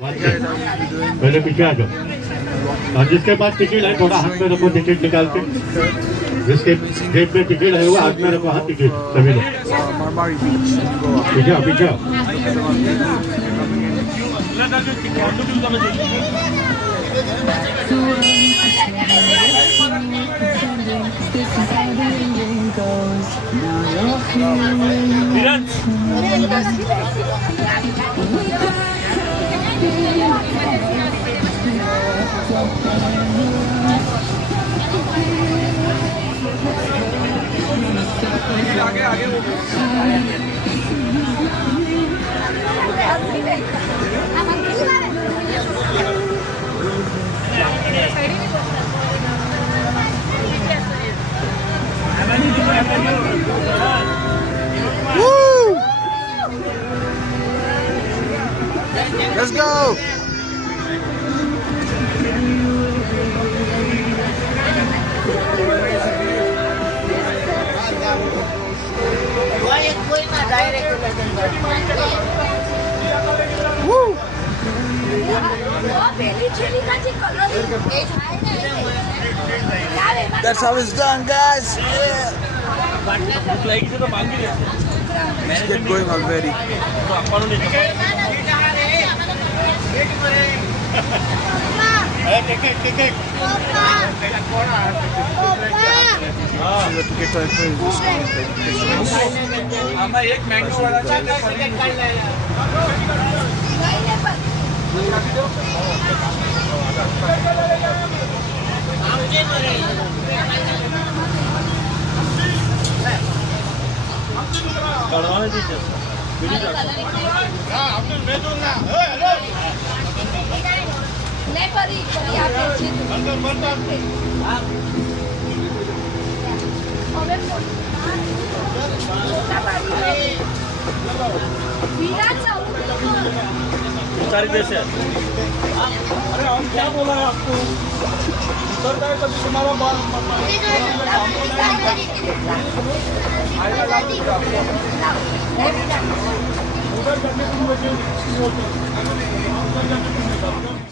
पहले पीछे आ जाओ और जिसके पास टिकट है थोड़ा हाथ में रखो टिकट निकाल के जिसके जेब में टिकट है वो हाथ में रखो हाथ टिकट सभी लोग पीछे पीछे आगे आगे Let's go! Woo! That's how it's done, guys. Yeah. Let's get going already. Ticket. एक मैंगो वाला सारी देश है। अरे हम क्या बोला है आपको उतर जाए तभी तुम्हारा बाल उधर जाके तुम